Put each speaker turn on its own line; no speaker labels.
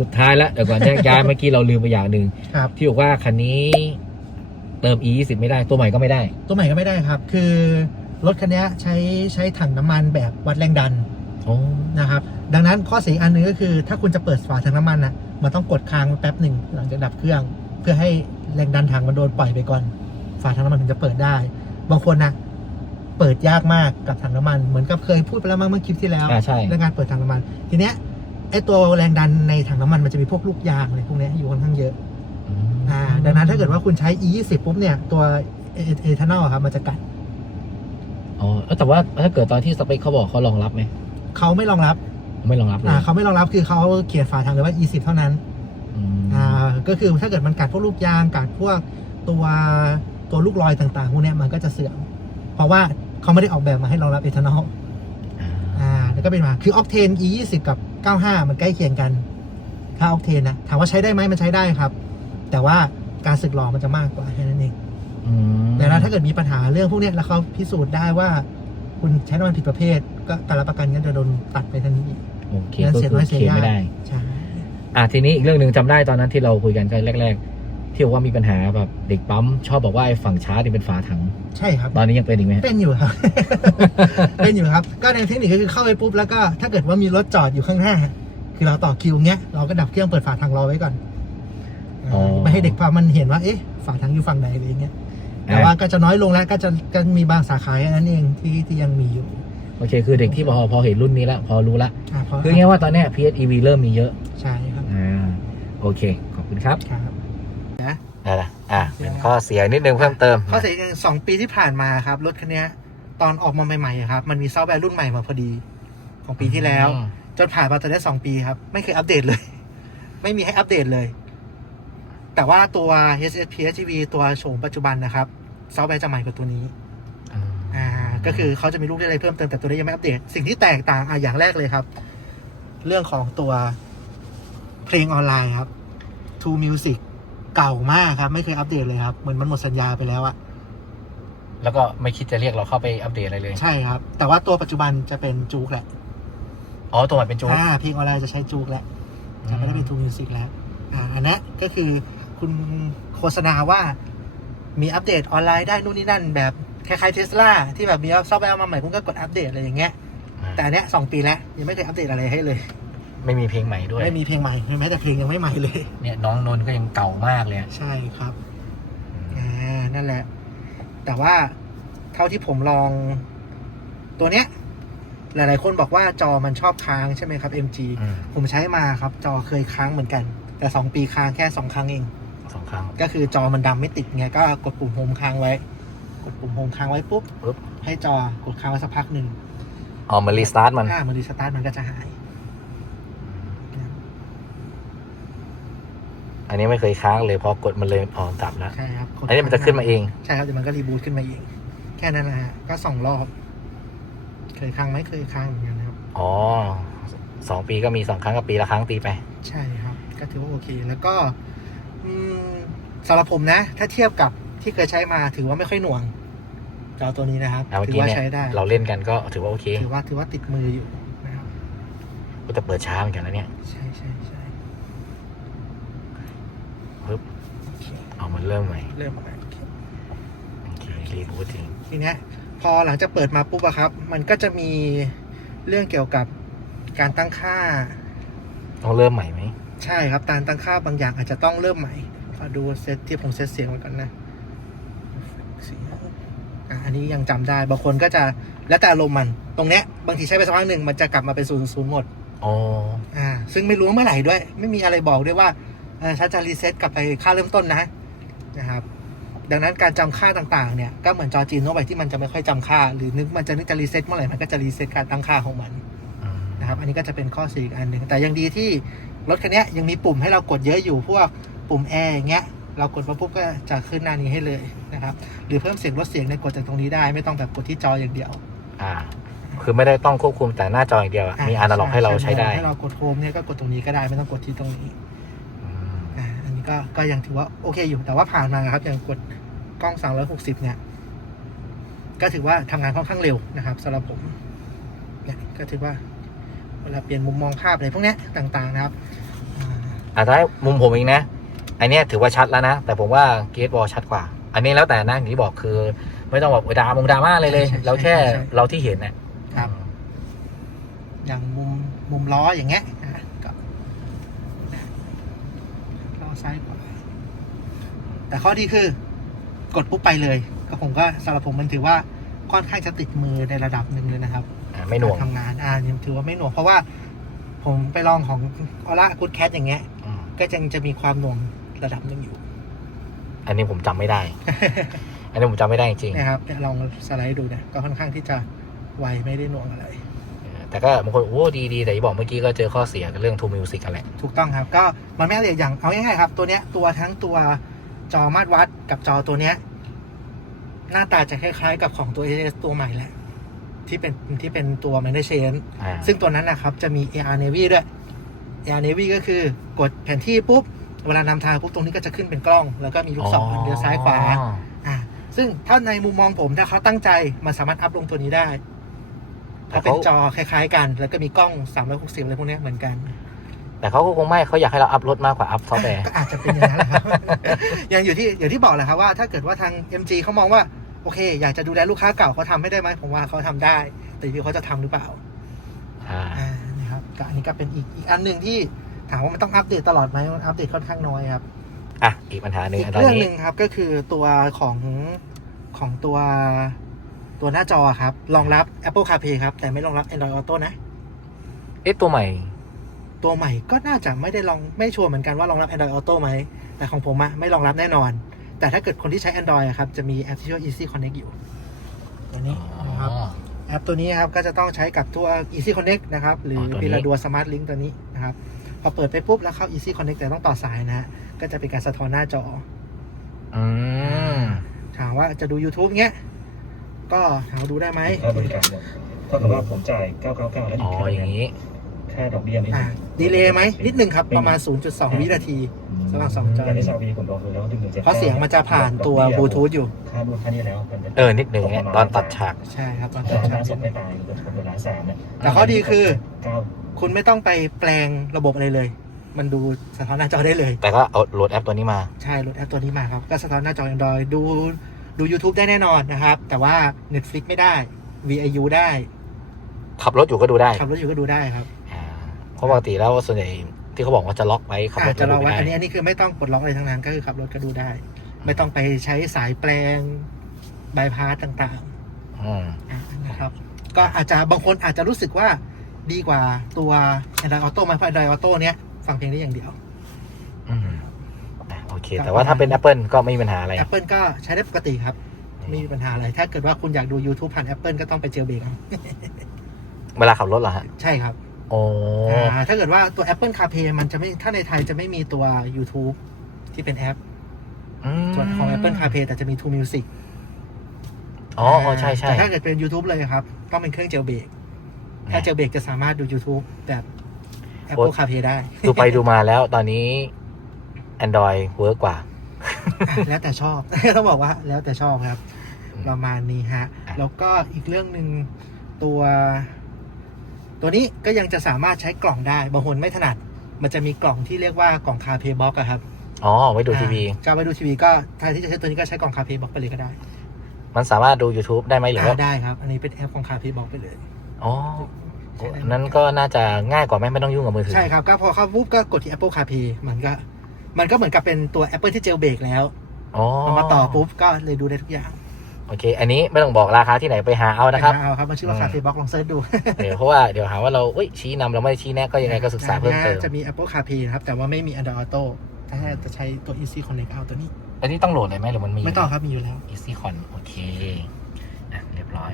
สุดท้ายแล้วเดี๋ยวก่อนแยกย้ายเมื่อกี้เราลืมไปอย่างหนึ่ง
ครับ
ที่บอกว่าคันนี้เติม e 2 0ไม่ได้ตัวใหม่ก็ไม่ได้
ตัวใหม่ก็ไม่ได้ครับ คือรถคันนี้ใช้ใช้ถังน้ำมันแบบวัดแรงดัน
โอ้
นะครับ ดังนั้นข้อเสียอีกอันหนึงก็คือ ถ้าคุณจะเปิดฝาถังน้ำมันอะมันต้องกดค้างไว้แป๊บหนึ่งหลังจากดับเครื่อง เพื่อให้แรงดันถังมันโดนปล่อยไปก่อน ฝาถังน้ำมันถึงจะเปิดได้ บางคนนะเปิดยากมากกับถังน้ำมัน เหมือนกับเคยพูดไปแล้วมั้งเมื่อคลิปที่แล้ว
อ่าใช่
เรื่องการเปิดถังน้ำมัน ทีเนี้ย ไอตัวแรงดันในถังน้ำมันมันจะมีพวกลูกยางอะไรพวกเนี้ยอยู่ค่อนข้างเยอะ
อืม
อ่า ดังนั้นถ้าเกิดว่าคุณใช้ e 2 0ปุ๊บเนี่ย ตัวเอเอทานอลครับมันจะกัด
อ๋อเอ้าแต่ว่าถ้าเกิดตอนที่สเปคเขาบอกเขารองรับไหม
เขาไม่รองรับ
ไม่รองรับเลย
อ่าเขาไม่รองรับคือเขาเขียนฝาถังเลยว่า e 1 0เท่านั้น
อืม
อ่า ก็คือถ้าเกิดมันกัดพวกลูกยางกัดพวกตัวตัวลูกรอยต่างๆพวกเนี้ยมันก็จะเสื่อม เพราะว่าเขาไม่ได้ออกแบบมาให้รองรับเอทานอล
อ่า
อ่าแล้วก็เป็นมา คือออกเทน e 2 0กับ 95 มันใกล้เคียงกันถ้าออกเทนนะ ถามว่าใช้ได้ไหมมันใช้ได้ครับ แต่ว่าการสึกหรอมันจะมากกว่าแค่นั้นเอง
อืม
แต่ถ้าเกิดมีปัญหาเรื่องพวกเนี้ยแล้วเขาพิสูจน์ได้ว่าคุณใช้น้ำมันผิดประเภท ก็การรับประกันก็จะโดนตัดไปทันที
โอเค
งั้น
ก็
เสีย
คื
น้
อ
อยเสีย
เคลมไม่
ยาก
ได้
ใช่
อะทีนี้อีกเรื่องหนึ่งจำได้ตอนนั้นที่เราคุยกันกันแรก ๆ ที่บอกว่ามีปัญหาแบบเด็กปั๊มชอบบอกว่าไอ้ฝั่งชาร์จนี่เป็นฝาถัง
ใช่ครับ
ตอนนี้ยังเป็นอีกไหมฮะ
เป็นอยู่ครับ เป็นอยู่ครับ ก็ในเทคนิคก็คือเข้าไปปุ๊บแล้วก็ถ้าเกิดว่ามีรถจอดอยู่ข้างหน้า คือเราต่อคิวเงี้ยเราก็ดับเครื่องเปิดฝาถังรอไว้ก่อน
อ๋อ
ไม่ให้เด็กพามันเห็นว่าเอ๊ะฝาถังอยู่ฝั่งไหนอะไรเงี้ย แต่ว่าก็จะน้อยลงแล้วก็จะก็มีบางสาขาแค่นั้นเองที่ที่ยังมีอยู่
โอเค คือเด็กที่พอพอเห็นรุ่นนี้แล้วพอรู้ละ
อ่าเพราะ
คือง่ายๆว่าตอนเนี้ย PHEV เริ่มมีเยอะ
ใช่ครับ
อ่าโอเค ขอบคุณครับ
ครับ
ได้ละอ่าเป็นข้อเสียนิดนึงเพิ่มเติม
ข้อเสียอย่างสองปีที่ผ่านมาครับ รถคันเนี้ย ตอนออกมาใหม่ๆอะครับ มันมีซอฟต์แวร์รุ่นใหม่มาพอดี ของปีที่แล้ว
อืม
จนผ่านมาตอนนี้สองปีครับ ไม่เคยอัปเดตเลย ไม่มีให้อัปเดตเลย แต่ว่าตัว HSP HEV ตัวโฉมปัจจุบันนะครับซอฟต์แวร์จะใหม่กว่าตัวนี้
อืม
อ่าก็คือเขาจะมีลูกเล่นอะไรเพิ่มเติมแต่ตัวนี้ยังไม่อัปเดต สิ่งที่แตกต่างอะอย่างแรกเลยครับ เรื่องของตัวเพลงออนไลน์ครับ True Music เก่ามากครับ ไม่เคยอัปเดตเลยครับ เหมือนมันหมดสัญญาไปแล้วอะ
แล้วก็ไม่คิดจะเรียกเราเข้าไปอัปเดตอะไรเลย
ใช่ครับ แต่ว่าตัวปัจจุบันจะเป็นจูกแหละ
อ๋อ ตัวใหม่เป็นจู๊ก
อ่าเพลงออนไลน์จะใช้จูกแหละ จะไม่ได้เป็น True Music แล้ว อ่า อันนี้ก็คือคุณโฆษณาว่ามีอัปเดตออนไลน์ได้นู่นนี่นั่น แบบคล้ายๆเทสลาที่แบบมีซอฟต์แวร์มาใหม่คุณก็กดอัปเดตอะไรอย่างเงี้ย แต่อันเนี้ยสองปีแล้วยังไม่เคยอัปเดตอะไรให้เลย
ไม่มีเพลงใหม่ด้วย
ไม่มีเพลงใหม่แม้แต่เพลงยังไม่ใหม่เลย
เนี่ยน้องนนท์ก็ยังเก่ามากเลยอะ
ใช่ครับ อ่า นั่นแหละ แต่ว่าเท่าที่ผมลอง ตัวเนี้ย หลาย ๆ คนบอกว่าจอมันชอบค้างใช่ไหมครับ MG
อืม
ผมใช้มาครับ จอเคยค้างเหมือนกัน แต่สองปีค้างแค่สองครั้งเอง
สองครั้ง
ก็คือจอมันดำไม่ติดไงก็กดปุ่มโฮมค้างไว้ กดปุ่มโฮมค้างไว้ปุ๊บ
ปุ๊บ
ให้จอกดค้างไว้สักพักหนึ่ง
อ๋อมารีสตาร์ทมัน
ถ้ามันรีสตาร์ทมันก็จะหาย
อันนี้ไม่เคยค้างเลยพอกดมันเลยพอกลับแล้ว
ใช่ครับกด
อันนี้มันจะขึ้นมาเอง
ใช่ครับเดี๋ยวมันก็รีบูตขึ้นมาเอง แค่นั้นนะฮะก็สองรอบ เคยค้างไหมเคยค้างเหมือนกันนะครับ
อ๋อสองปีก็มีสองครั้งกับปีละครั้งตีไป
ใช่ครับ ก็ถือว่าโอเค แล้วก็อืมสำหรับผมนะ ถ้าเทียบกับที่เคยใช้มาถือว่าไม่ค่อยหน่วงจอตัวนี้นะครับ
อะเมื่อ
ถื
กี้
ว่า
เนี่ย
ใช้ได้
เราเล่นกันก็ถือว่าโอเค
ถือว่าถือว่าติดมืออยู่นะครับ
ก็จะเปิดช้าเหมือนกันนะเนี่ย
ใช่ใช่ใช่
ปึ๊บ
โอเค
เอา มันเริ่มใหม่
เริ่มประมาณโอเค
โอเครีบูตทิ้ง
ทีเนี้ยพอหลังจากเปิดมาปุ๊บอะครับ มันก็จะมีเรื่องเกี่ยวกับการตั้งค่า
ต้องเริ่มใหม่ไหม
ใช่ครับการตั้งค่าบางอย่างอาจจะต้องเริ่มใหม่ขอดูเซตที่ผมเซตเสียงไว้ก่อนนะเสียงอะอันนี้ยังจำได้บางคนก็จะแล้วแต่อารมณ์มัน ตรงเนี้ยบางทีใช้ไปสักพักหนึ่งมันจะกลับมาเป็นศูนย์ศูนย์หมด
อ๋อ
อ่า ซึ่งไม่รู้ว่าเมื่อไหร่ด้วย ไม่มีอะไรบอกด้วยว่าเออฉันจะรีเซ็ตกลับไปค่าเริ่มต้นนะ นะครับ ดังนั้นการจำค่าต่างๆเนี่ยก็เหมือนจอจีนทั่วไปที่มันจะไม่ค่อยจำค่า หรือนึกมันจะนึกจะรีเซ็ตเมื่อไหร่มันก็จะรีเซ็ตการตั้งค่าของมัน
อืม
นะครับ อันนี้ก็จะเป็นข้อเสียอีกอันหนึ่งแต่ยังดีที่รถคันเนี้ยยังมีปุ่มให้เรากดเยอะอยู่พวกปุ่มแอร์อย่างเงี้ยเรากดมาปุ๊บก็จะขึ้นหน้านี้ให้เลยนะครับ หรือเพิ่มเสียงลดเสียงในยกดจากตรงนี้ได้ ไม่ต้องแบบกดที่จออย่างเดียว
อ่า คือไม่ได้ต้องควบคุมแต่หน้าจออย่างเดียวอะมีอนาล็อกให้เราใช้ได้
ให้เรากดโฮมเนี่ยก็กดตรงนี้ก็ได้ไม่ต้องกดที่ตรงนี้
อืม
อ่าอันนี้ ก็ก็ยังถือว่าโอเคอยู่แต่ว่าผ่านมาครับอย่างกดกล้อง 360 เนี่ย ก็ถือว่าทำงานค่อนข้างเร็วนะครับสำหรับผมเนี่ยก็ถือว่าเวลาเปลี่ยนมุมมองภาพอะไรพวกเนี้ยต่างๆนะครับอ่า
อะถ้าให้มุมผมเองนะอันเนี้ยถือว่าชัดแล้วนะ แต่ผมว่าเกตบอลชัดกว่า อันนี้แล้วแต่นะอย่างที่บอกคือ ไม่ต้องแบบดามงดราม่าเลยเลย
ใช่ใช่
เราแค่
ใช่ใช่
เราที่เห็นน่ะ
ครับ อย่างมุมมุมล้ออย่างเงี้ยอะก็ล้อ ซ้ายกว่า แต่ข้อดีคือกดปุ๊บไปเลย ก็ผมก็สำหรับผมมันถือว่าค่อนข้างจะติดมือในระดับหนึ่งเลยนะครับ
อะไม่หน่วง
การทำงานอ่ายังถือว่าไม่หน่วงเพราะว่าผมไปลองของออร่ากูดแคทอย่างเงี้ย
อืม
ก็ยังจะมีความหน่วงระดับหนึ่งอยู่
อันนี้ผมจำไม่ได้ อันนี้ผมจำไม่ได้จริง
นะครับเนี่ยลองสไลด์ดูเนี่ยก็ค่อนข้างที่จะไวไม่ได้หน่วงอะไร
ๆ แต่ก็บางคนโอ้ดีดีแต่ที่บอกเมื่อกี้ก็เจอข้อเสียกับเรื่องทูมิวสิกกันแหละ
ถูกต้องครับ ก็มันไม่ละเอียดอย่างเอาง่ายๆครับ ตัวเนี้ยตัวทั้งตัวจอมาตรวัดกับจอตัวเนี้ย หน้าตาจะคล้ายๆ กับของตัว AS ตัวใหม่แหละ ที่เป็นที่เป็นตัว Manage Chain
อ่า
ซึ่งตัวนั้นนะครับ จะมี AR Navy ด้วย AR Navy ก็คือกดแผนที่ปุ๊บ เวลานำทางปุ๊บตรงนี้ก็จะขึ้นเป็นกล้อง แล้วก็มีลูกศรเลี้ยวซ้ายขวา
อ๋อ
อ่า ซึ่งถ้าในมุมมองผมถ้าเขาตั้งใจมันสามารถอัพลงตัวนี้ได้ เพ
แต่
ราะเป็น
เขา
จอคล้ายๆกัน แล้วก็มีกล้อง 360อะไรพวกเนี้ยเหมือนกัน
แต่เขาก็คงไม่เขาอยากให้เราอัพรถมากกว่าอัพซอฟต์แวร์
ก็อาจจะเป็นอย่างนั้นแหละครับยังอยู่ที่อย่างที่บอกแหละครับว่าถ้าเกิดว่าทาง MG เขามองว่าโอเค อยากจะดูแลลูกค้าเก่าเขาทำให้ได้ไหมผมว่าเขาทำได้ แต่อยู่ที่เขาจะทำหรือเปล่า
อ่า
อ่านะครับก็อันนี้ก็เป็นอีกอีกอันหนึ่งที่ถามว่ามันต้องอัปเดตตลอดไหมมันอัปเดตค่อนข้างน้อยครับ
อะอีกปัญหาหนึ่ง
อีก
อันตอน
เรื่อง
นี้
หนึ่งครับก็คือตัวของของตัว ตัวหน้าจอครับรองรับ Apple CarPlay ครับ แต่ไม่รองรับ Android Auto นะ
เอ๊ะตัวใหม่
ตัวใหม่ก็น่าจะไม่ได้ลองไม่ชัวร์เหมือนกันว่ารองรับ Android Auto ไหม แต่ของผมอะไม่รองรับแน่นอน แต่ถ้าเกิดคนที่ใช้ Android อะครับจะมีแอปที่ชื่อ Easy Connect อยู่ ตัวนี้นะครับ แอปตัวนี้ครับก็จะต้องใช้กับตัว Easy Connect นะครับ หรือ
อตัวนี้
p i l a d u a Smart Link ตัวนี้นะครับ พอเปิดไปปุ๊บแล้วเข้า Easy Connect แต่ต้องต่อสายนะฮะก็จะเป็นการสะท้อนหน้าจอ
อืม
ถามว่าจะดู YouTube เงี้ย ก็ถามว่าดูได้ไหม
ค่าบริการหมดเท่ากับว่าผมจ่าย 999 แล้ว
อ๋ออย่างนี้
ค่าดอกเบี้ยนิด
อ่า
นึง
ดีเลย์ไหมนิดหนึ่งครับ ประมาณ 0.2 วินาที สำหรับสองจอ
แต่ในซาวีผมลองดูแล้วดึงหนึ่ง
เพราะเสียงมันจะผ่านตัวบลูทูธอยู่
ค่านู่นค่านี่แล้วมันจะ
เออนิดหนึ่งเนี่ยตอนตัดฉาก
ใช่ครับตอน
แต่
ตัด
ถ้า
ฉาก
สดไม่ตายเกิดคนเวลาสามเนี่ย
แต่ข้อดีคือ
เก้า
คุณไม่ต้องไปแปลงระบบอะไรเลย มันดูสะท้อนหน้าจอได้เลย
แต่ก็เอาโหลดแอปตัวนี้มา
ใช่โหลดแอปตัวนี้มาครับ ก็สะท้อนหน้าจอ Android ดู ดู YouTube ได้แน่นอนนะครับ แต่ว่า Netflix ไม่ได้ VIU ได้
ขับรถอยู่ก็ดูได้
ขับรถอยู่ก็ดูได้ครับ
อ่าเพราะปกติแล้วส่วนใหญ่ที่เขาบอกว่าจะล็อกไว้ขับร
อา
ถ
จจะลอง
ดู
ไว้
ไม่
อัน
ได้
นี้อันนี้คือไม่ต้องปลดล็อกอะไรทั้งนั้นก็คือขับรถก็ดูได้ ไม่ต้องไปใช้สายแปลงบายพาสต่าง
อืม
ๆอะนะครับ ก็อาจจะบางคนอาจจะรู้สึกว่าดีกว่าตัว Android Auto ไหมเพราะ Android Auto เนี้ยฟังเพลงได้อย่างเดียว
อืมอะโอ เค แต่ว่าถ้าเป็น Apple ก็ไม่มีปัญหาอะไร
Apple ก็ใช้ได้ปกติครับ ไม่มีปัญหาอะไร ถ้าเกิดว่าคุณอยากดู YouTube ผ่าน Apple ก็ต้องไปเจลเบรกเอา
เวลาขับรถเหรอฮะ
ใช่ครับ
โอ้
อ่าถ้าเกิดว่าตัว Apple CarPlay มันจะไม่ถ้าในไทยจะไม่มีตัว YouTube ที่เป็นแอป
อืม
ส่วนของ Apple CarPlay แต่จะมี True Music
อ๋ออ๋อใช่ใช่
แต่ถ้าเกิดเป็น YouTube เลยครับ ต้องเป็นเครื่องเจลเบรกถ้าเจลเบรกจะสามารถดู YouTube แบบ Apple CarPlay ได้
ดูไปดูมาแล้วตอนนี้ Android เวิร์กกว่า
อะแล้วแต่ชอบ ต้องบอกว่าแล้วแต่ชอบครับ
อืม
ประมาณนี้ฮะ
อะ
แล้วก็อีกเรื่องหนึ่งตัว ตัวนี้ก็ยังจะสามารถใช้กล่องได้บางคนไม่ถนัด มันจะมีกล่องที่เรียกว่ากล่องคาเพย์บ็อกอะครับ
อ๋อไว้ดูทีวี
อ่าจะเอาไปดูทีวีก็แทนที่จะใช้ตัวนี้ก็ใช้กล่องคาเพย์บ็อกไปเลยก็ได้
มันสามารถดู YouTube ได้ไหมหรือว่า
อ่าได้ครับ อันนี้เป็นแอปของคาเพย์บ็อกไปเลย
อ๋อ
ใช้ได้
นั้นก็น่าจะง่ายกว่าไหมไม่ต้องยุ่งกับมือถือ
ใช่ครับ ก็พอเข้าปุ๊บก็กดที่ Apple CarPlay มันก็ มันก็เหมือนกับเป็นตัว Apple ที่เจลเบรกแล้ว
อ๋อ
เอามาต่อปุ๊บก็เลยดูได้ทุกอย่าง
โอเค อันนี้ไม่ต้องบอกราคาที่ไหนไปหาเอานะครับ
เอาครับ มันชื่อว่า
อืม
คาเพย์บ็อกลองเซิร์ชดู
เดี๋ยวเพราะว่าเดี๋ยวหาว่าเราเอ้ยชี้นำเราไม่ได้ชี้แนะก็ยังไงก็ศึกษาเพิ่มเติม
จะมี Apple CarPlay นะครับ แต่ว่าไม่มี Android Auto ถ้าจะใช้ตัว Easy Connect เอาตัวนี้
อันนี้ต้องโหลดเลยไหมหรือมันมี
ไม่ต้องครับ มีอยู่แล้ว
Easy Con โอเค อะ เรียบร้อย